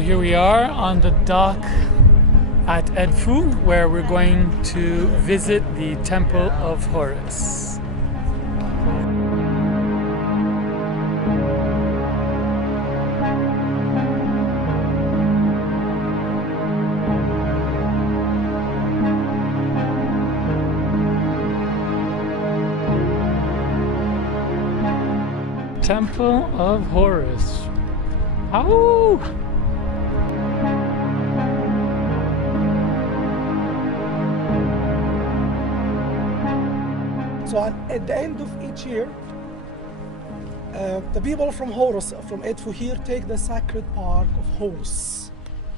here we are on the dock at Edfu, where we're going to visit the Temple of Horus. Temple of Horus. Ow! So at the end of each year, the people from Horus, from Edfu here, take the sacred park of Horus,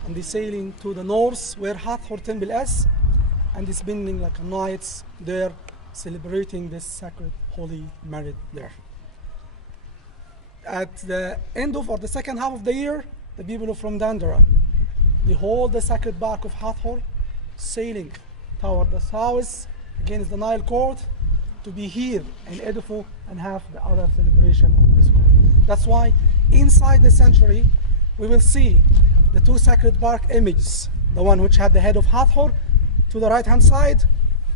and they sailing to the north where Hathor temple is, and they spending like nights there, celebrating this sacred holy merit there. At the end of, or the second half of the year, the people from Dandara, they hold the sacred bark of Hathor, sailing toward the south against the Nile court to be here in Edfu and have the other celebration of this court. That's why inside the sanctuary we will see the two sacred bark images, the one which had the head of Hathor to the right hand side,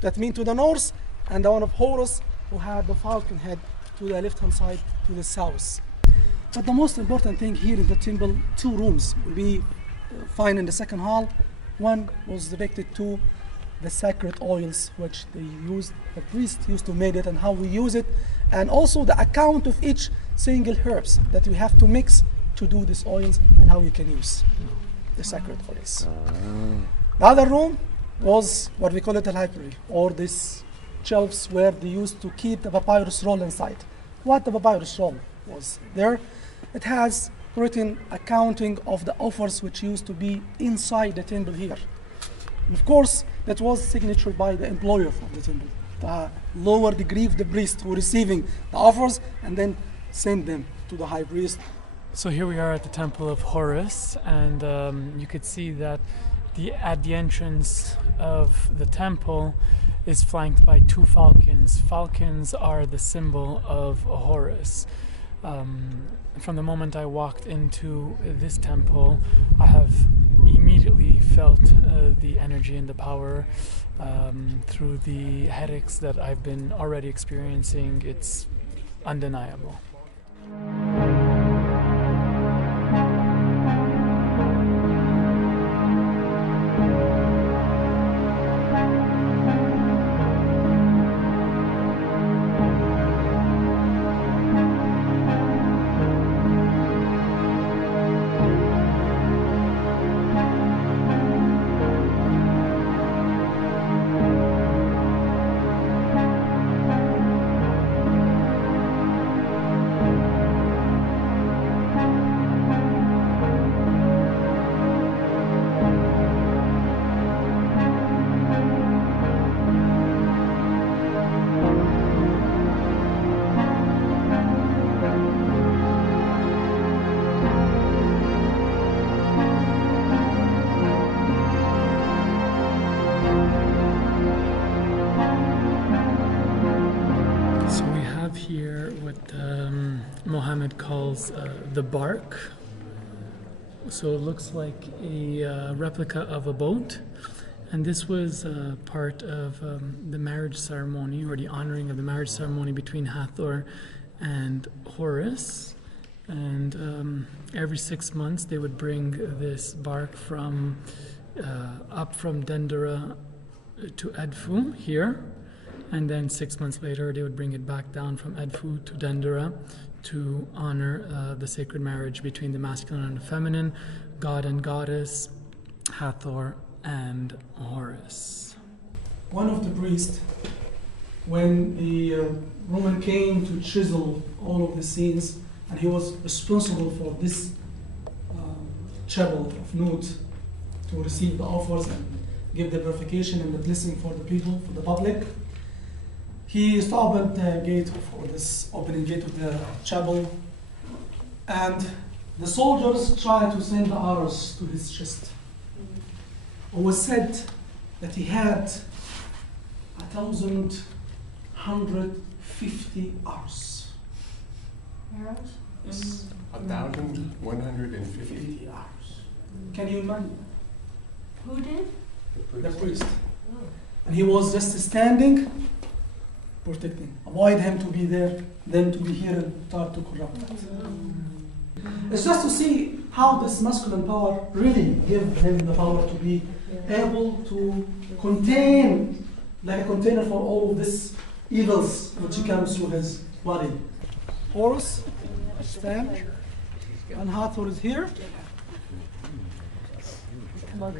that means to the north, and the one of Horus who had the falcon head to the left hand side to the south. But the most important thing here in the temple, two rooms will be found in the second hall. One was directed to the sacred oils which they used, the priest used to make it, and how we use it, and also the account of each single herbs that we have to mix to do these oils and how we can use the sacred oils. The other room was what we call it a library, or these shelves where they used to keep the papyrus roll inside. What the papyrus roll was there, it has written accounting of the offers which used to be inside the temple here. And of course, that was signature by the employer of the temple, the lower degree of the priest who receiving the offers and then send them to the high priest. So here we are at the Temple of Horus, and you could see that at the entrance of the temple is flanked by two falcons. Falcons are the symbol of Horus. From the moment I walked into this temple, I have immediately felt the energy and the power through the headaches that I've been already experiencing. It's undeniable. Here what Mohammed calls the bark. So it looks like a replica of a boat, and this was part of the marriage ceremony, or the honoring of the marriage ceremony between Hathor and Horus. And every 6 months they would bring this bark from up from Dendera to Edfu here. And then 6 months later, they would bring it back down from Edfu to Dendera to honor the sacred marriage between the masculine and the feminine, god and goddess, Hathor and Horus. One of the priests, when the Roman came to chisel all of the scenes, and he was responsible for this chapel of Nut to receive the offers and give the purification and the blessing for the people, for the public. He stopped at the gate for this opening gate of the chapel, and the soldiers tried to send the arrows to his chest. It was said that he had 1,150 arrows. Arrows? Yes. 1,150 arrows. Can you imagine? Who did? The priest. And he was just standing, protecting. Avoid him to be there, them to be here and start to corrupt it. It's just to see how this masculine power really gives him the power to be able to contain, like a container for all of this evils which comes through his body. Horus, stand, and Hathor is here. Smell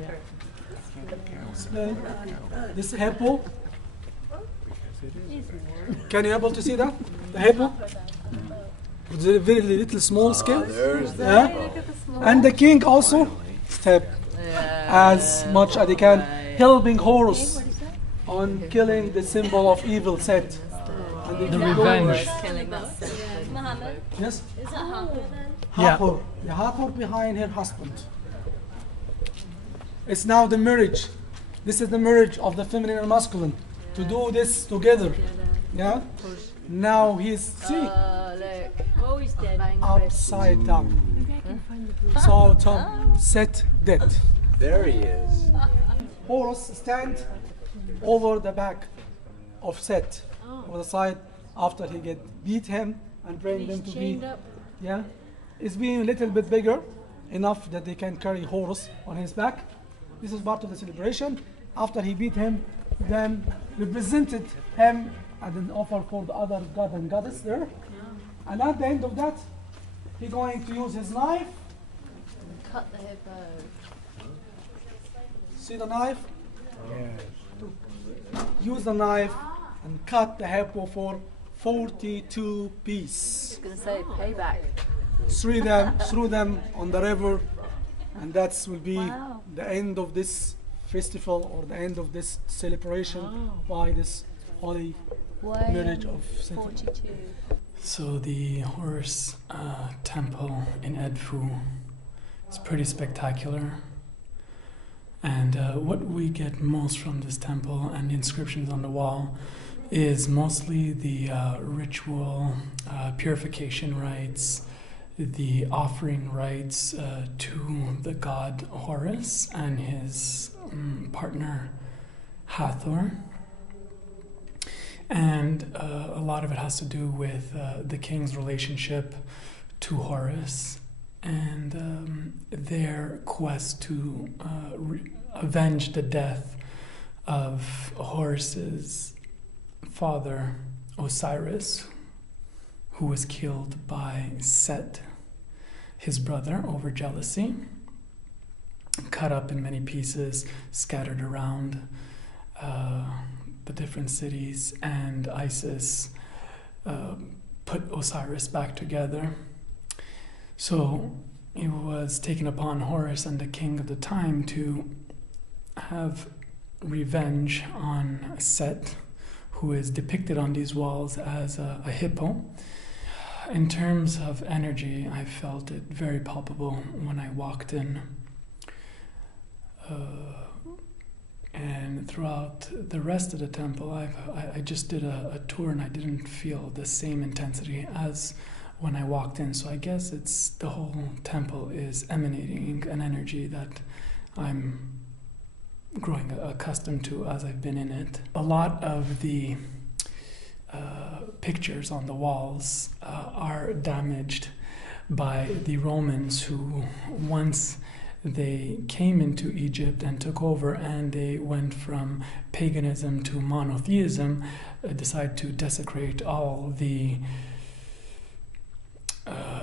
this hippo. Can you able to see that? The hippo? With a very little small scale. Yeah? And the king also step as much as they can, helping Horus on killing the symbol of evil Set. And The revenge. Yes? Is that Hathor then? Hathor. The Hathor behind her husband. It's now the marriage. This is the marriage of the feminine and masculine. To do this together. Yeah? Now he's see Oh, he's dead. upside down. So Tom Set dead. There he is. Horus stand over the back of Set, over the side after he get beat him and bring them to be. Chained up. Yeah, it's being a little bit bigger, enough that they can carry Horus on his back. This is part of the celebration. After he beat him, then represented him and an offer for the other god and goddess there. And at the end of that, he's going to use his knife. Cut the hippo. See the knife? Use the knife and cut the hippo for 42 pieces. I was gonna say payback. Threw them on the river, and that will be Wow. the end of this festival or the end of this celebration by this holy marriage of Satan. 42. So the Horus temple in Edfu is pretty spectacular. And what we get most from this temple and the inscriptions on the wall is mostly the ritual purification rites, the offering rites to the god Horus and his partner Hathor. And a lot of it has to do with the king's relationship to Horus and their quest to avenge the death of Horus's father, Osiris, who was killed by Set, his brother, over jealousy, cut up in many pieces, scattered around the different cities, and Isis put Osiris back together. So it was taken upon Horus and the king of the time to have revenge on Set, who is depicted on these walls as a hippo. In terms of energy, I felt it very palpable when I walked in. And throughout the rest of the temple, I just did a tour and I didn't feel the same intensity as when I walked in. So I guess it's the whole temple is emanating an energy that I'm growing accustomed to as I've been in it. A lot of the pictures on the walls are damaged by the Romans, who once they came into Egypt and took over, and they went from paganism to monotheism, decided to desecrate all the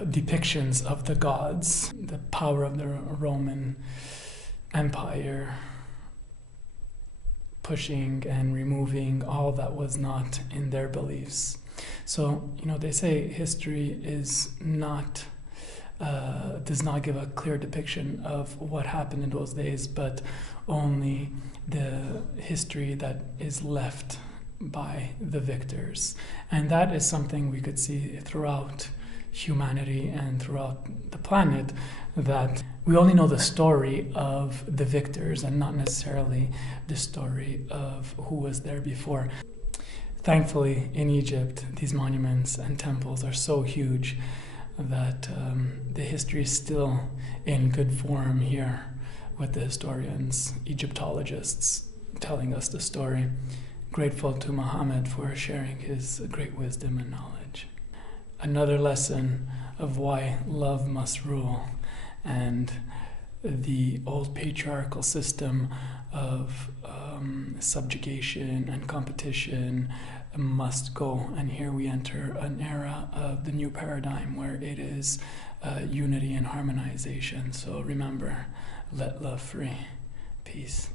depictions of the gods, the power of the Roman Empire, pushing and removing all that was not in their beliefs. So, they say history is not does not give a clear depiction of what happened in those days, but only the history that is left by the victors. And that is something we could see throughout humanity and throughout the planet, that we only know the story of the victors and not necessarily the story of who was there before. Thankfully, in Egypt, these monuments and temples are so huge that the history is still in good form here with the historians, Egyptologists telling us the story. Grateful to Muhammad for sharing his great wisdom and knowledge. Another lesson of why love must rule, and the old patriarchal system of subjugation and competition must go, and here we enter an era of the new paradigm where it is unity and harmonization. So remember, let love free. Peace.